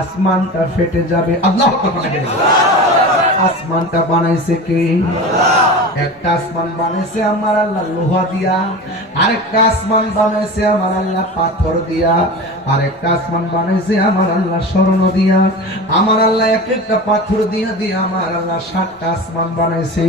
আসমানটা ফেটে যাবে। আল্লাহ আসমানটা বানাইছে কে? একটা আসমান বানাইছে আমার আল্লাহ লোহা দিয়া, আরেকটা আসমান বানাইছে আমার আল্লাহ পাথর দিয়া, আরেকটা আসমান বানাইছে আমার আল্লাহ স্বর্ণ দিয়া। আমার আল্লাহ এক একটা পাথর দিয়া দিয়ে আমার আল্লাহ সাতটা আসমান বানাইছে।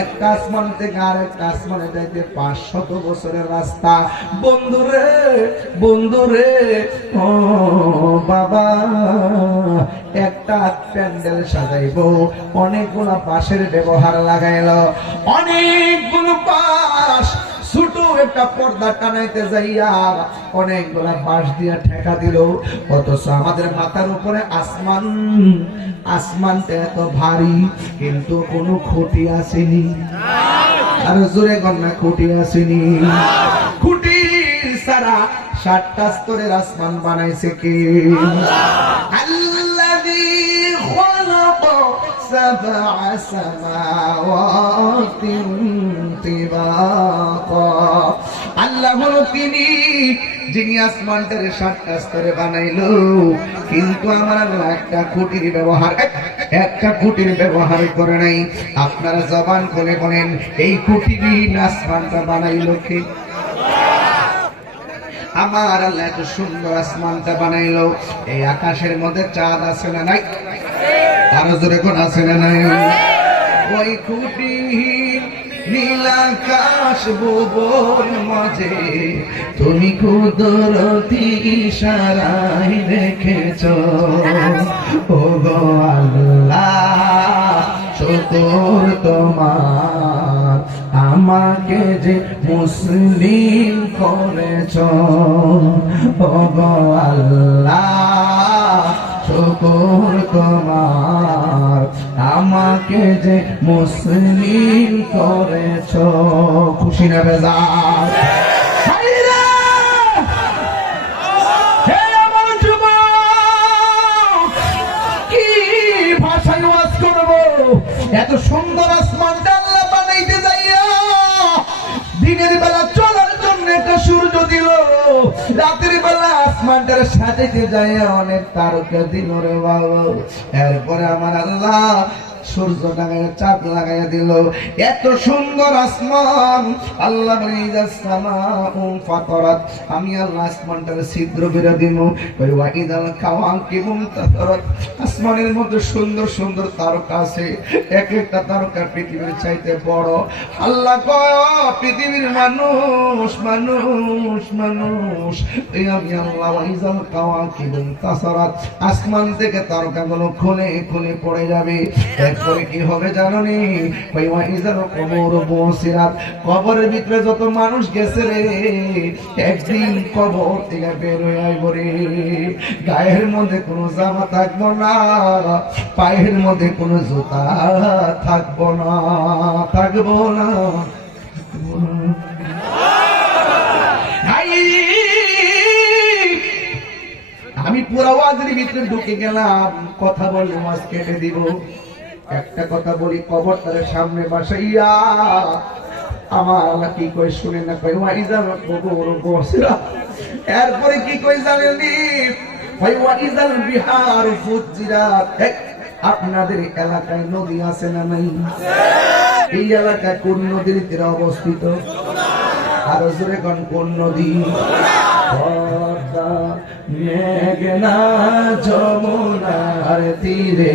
একটা আসমান থেকে আরেকটা আসমানে যাইতে পাঁচশত বছরের রাস্তা। বন্ধুরে বন্ধুরে ও বাবা একটা প্যান্ডেল সাজাইব। অনেকগুলো বাঁশের ব্যবহার লাগাইল। অনেকগুলো বাঁশ। আসমান। এত ভারী, কিন্তু খুঁটি আসেনি। আর জোরে গন্না খুঁটি আসেনি। খুঁটি ছাড়া সাতটা স্তরের আসমান বানাইছে কে? আল্লাহ! سبع سماوات طباقا আল্লাহ হলো তিনি যিনি আসমানটারে সাতটা স্তরে বানাইলো কিন্তু আমার আল্লাহ একটা খুঁটির ব্যবহার একটা খুঁটির ব্যবহার করে নাই আপনারা জবান খুলে বলেন এই খুঁটিবিহীন আসমানটা বানাইলো কে আমার আল্লাহ এত সুন্দর আসমানটা বানাইলো এই আকাশের মধ্যে চাঁদ আছে না নাই আরও জোরে কোন আছে না নাই? ওই খুঁটি নীলাকাশ ভুবন মাঝে তুমি কুদরতি ইশারায় রেখেছ ও গো আল্লাহ শুকর তোমার আমাকে যে মুসলিম করেছ। ও গো যে মুসলিম করেছ, খুশি না করব? এত সুন্দর আসমানটা দিনের বেলা চলার জন্য একটা সূর্য দিল, রাতের বেলা আসমানটার সাজাইতে যাইয়া অনেক তারকা দিল রে বাবা। এরপরে আমার আল্লাহ সূর্য লাগাইয়া, চাঁদ লাগাইয়া দিল। এত সুন্দর আসমান। আল্লাহ ফাতারাত। আমি আল্লাহ আসমানটার ছিদ্র বেরা দিমু। ওই ওয়াইদাল কাওয়াকিবুন তাতারাত আসমানের মধ্যে সুন্দর সুন্দর তারকা আছে। এক একটা তারকা পৃথিবীর চাইতে বড়। আল্লাহ কয় পৃথিবীর মানুষ মানুষ মানুষ। এই আমি আল্লাহ ওয়াইজাল কাওয়াকিবুন তাসারাত আসমান থেকে তারকাগুলো খুলে খুলে পড়ে যাবে। এরপরে কি হবে জানো নি কবর বসিরাত কবরের ভিতরে যত মানুষ গেছে রে, একদিন কবর থেকে বের হয়ে গায়ের মধ্যে কোনো জামা থাকব না, পায়ের মধ্যে কোনো জুতা থাকব না থাকব না! আমি পুরো ওয়াজের ভিতরে ঢুকে গেলাম, কথা বললে মাছ কেটে দিব। একটা কথা বলি, কবরটারে সামনে বাসাইয়া, আমার আল্লাহ কি কই শুনে না কই কবর এরপরে কি কই ভাই বিহার আপনাদের এলাকায় নদী আছে না নাই? এই এলাকায় কোন নদীর তীরে অবস্থিত? আর জোরে কোন কোন নদী? মেঘনা, যমুনার তীরে।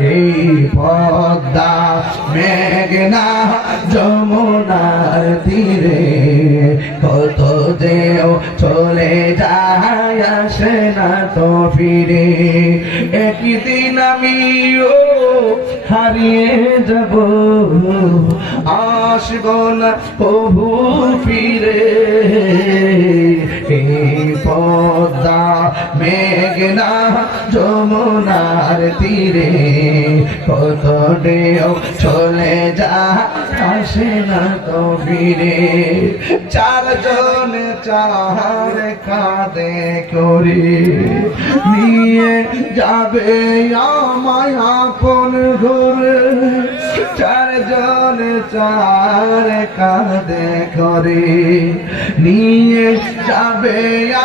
এই পদ্মা, মেঘনা যমুনার তীরে। কত যেও চলে যায়, আসে না তো ফিরে। একদিন আমি আমিও হারিয়ে যাব। আসব না, প্রভু ফিরে। পদ্মা, মেঘনা, যমুনার তীরে। কত ঢেউ চলে যা, আসে না তো ফিরে। চারজন চার কাঁদে করে নিয়ে যাবে আমায় আপন ঘরে। চারজন চার কাঁদে করে নিয়ে যাবে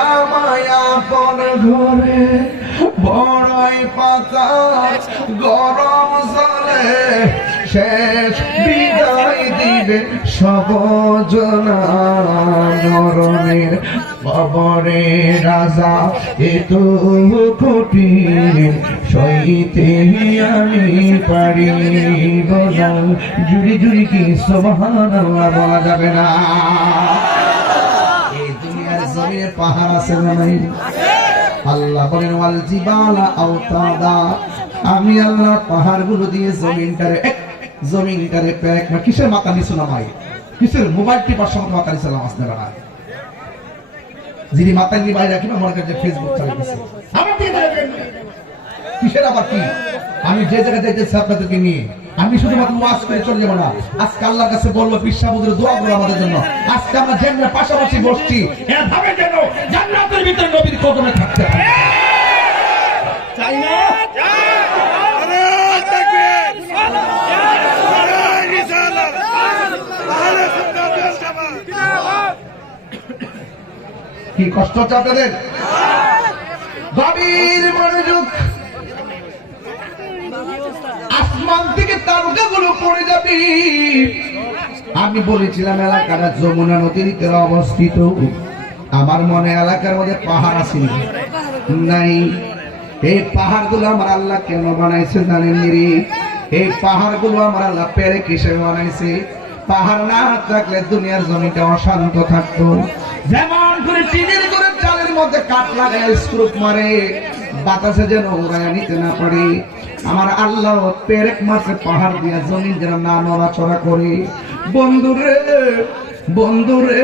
আমায় আপন ঘরে। বড়ই পাতা গরম জলে। শেষ বিদায় দিবে সবজনা মরণের বাবরে রাজা এত কঠিন সইতে আমি পারি জুড়ি জুড়ি কি সবহান বলা যাবে না? এই পাহাড় আছে না নাই? আল্লাহ বলেন আমি আল্লাহ পাহাড়গুলো দিয়ে জমিনটারে জমিনটারে না, কিসের মাথা নিছো না ভাই কিসের মোবাইল টিপার মাথা নিছো না আসতে পারা যিনি মাথা নিয়ে বাইরে রাখি মনে করেন ফেসবুক চালাইতেছে আমার কিসের আবার কি? আমি যে জায়গায় যাইতেছি আপনাদেরকে নিয়ে, আমি শুধুমাত্র ওয়াজ করে চলে যাব না। আজকে আল্লাহর কাছে বলব, বিশ্বাবুদের দোয়া করো আমাদের জন্য। আজকে আমরা যেন পাশাপাশি বসছি। এভাবে যেন জান্নাতের ভিতরে নবীর কদমে থাকতে কি কষ্ট হচ্ছে গভীর মনোযোগ। আসমান থেকে তারকাগুলো পড়ে যাবে। আমি বলেছিলাম এলাকাটা যমুনা নদীর তীরে অবস্থিত। আমার মনে এলাকার মধ্যে পাহাড় আছে নাই। এই পাহাড়গুলো আমার আল্লাহ কেন বানাইছে জানেন এই পাহাড়গুলো আমার আল্লাহ পেরে কিসে বানাইছে। পাহাড় না থাকলে দুনিয়ার জমিটা অশান্ত থাকতো। যেমন করে টিনের করে চালের মধ্যে কাঠ লাগায় স্ক্রুপ মারে, বাতাসে যেন উড়ায় নিতে না পারে। আমার আল্লাহ পেরেক মারছে পাহাড় দিয়া জমি যেন না নড়াচড়া করে। বন্ধুরে বন্ধুরে,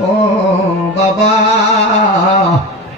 ও বাবা।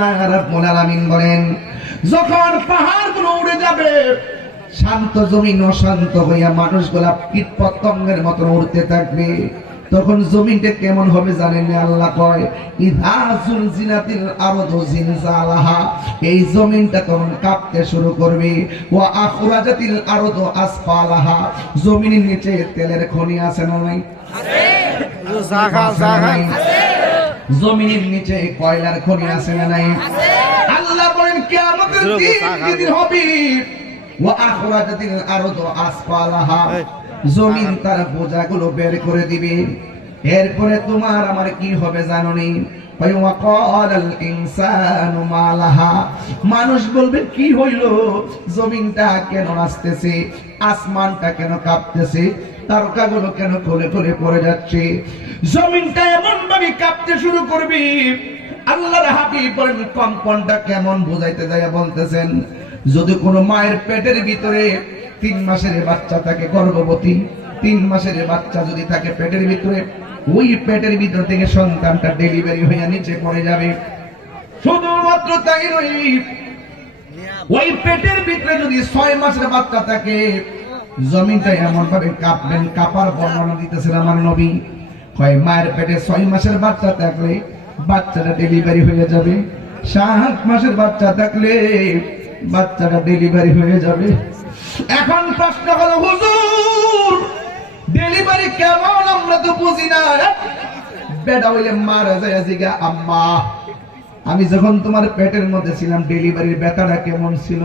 আল্লাহ রাব্বুল আলামিন বলেন যখন পাহাড়গুলো উড়ে যাবে শান্ত জমিন অশান্ত হইয়া মানুষগুলা কীট পতঙ্গের মতন উড়তে থাকবে। তখন জমিনটা কেমন হবে জানেন আল্লাহ কয় ইধা জুলজিলাতিল আরদু জিলজালাহা এই জমিনটা তখন কাঁপতে শুরু করবে। ওয়া আখরাজাতিল আরদু আসফালাহা। জমিনের নিচে তেলের খনি আছে না নাই? জাগাল জমিনের নিচে কয়লার খনি আছে না নাই? আল্লাহ বলেন কিয়ামতের দিন যেদিন হবে ওয়া আখরাজাতিল আরদু আসফালাহা জমিন তার বোঝাগুলো বের করে দিবে। এরপরে তোমার আমার কি হবে জানো নি মানুষ বলবে, কি হইল? জমিনটা কেন নাচতেছে? আসমানটা কেন কাঁপতেছে? তারকাগুলো কেন খুলে খুলে পড়ে যাচ্ছে? জমিনটা এমন ভাবে কাঁপতে শুরু করবি। আল্লাহর হাবিব বলেন, কম্পনটা কেমন বুঝাইতে যায় বলতেছেন? যদি কোনো মায়ের পেটের ভিতরে তিন মাসের বাচ্চা থাকে, গর্ভবতী, তিন মাসের বাচ্চা যদি থাকে, পেটের ভিতরে ওই পেটের ভিতর থেকে সন্তানটা ডেলিভারি হয়ে নিচে পড়ে যাবে। শুধুমাত্র তাই নয়, ওই পেটের ভিতরে যদি ছয় মাসের বাচ্চা থাকে, জমিনটা এমন ভাবে কাঁপবেন, কাপার বর্ণনা দিতেছেন আমার নবী। কয় মায়ের পেটে ছয় মাসের বাচ্চা থাকলে বাচ্চাটা ডেলিভারি হয়ে যাবে। সাত মাসের বাচ্চা থাকলে বাচ্চাটা ডেলিভারি হয়ে যাবে। এখন প্রশ্ন হলো, হুজুর ডেলিভারি কেমন আমরা তো বুঝি না বেটা হইলে মারা যায় জিগা, আম্মা। আমি যখন তোমার পেটের মধ্যে ছিলাম ডেলিভারির ব্যথাটা কেমন ছিল?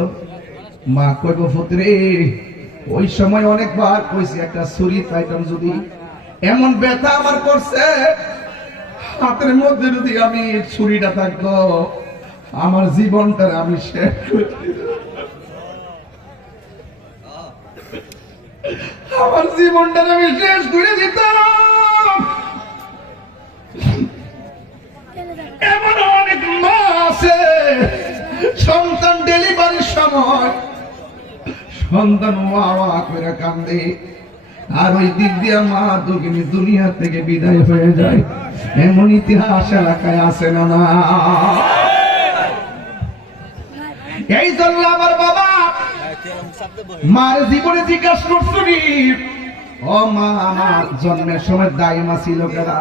মা কইব পুত্রে ওই সময় অনেকবার কইছি, একটা ছুরি পাইতাম যদি। এমন ব্যথা আমার করছে, হাতের মধ্যে যদি আমি ছুরিটা থাকতো, আমার জীবনটা আমি শেষ করে আমার জীবনটা আমি শেষ করে দিতাম। অনেক মা আছে, সন্তান ডেলিভারির সময় সন্তান ওয়া ওয়া করে কান্দে। আর ওই দিক দিয়ে মা দুগিনি দুনিয়া থেকে বিদায় হয়ে যায়। এমন ইতিহাস এলাকায় না না? এই জন্য আমার বাবা মার জীবনে জিজ্ঞাসা করছুনি ও মা আমার জন্মের সময় দায়মা ছিল কেনা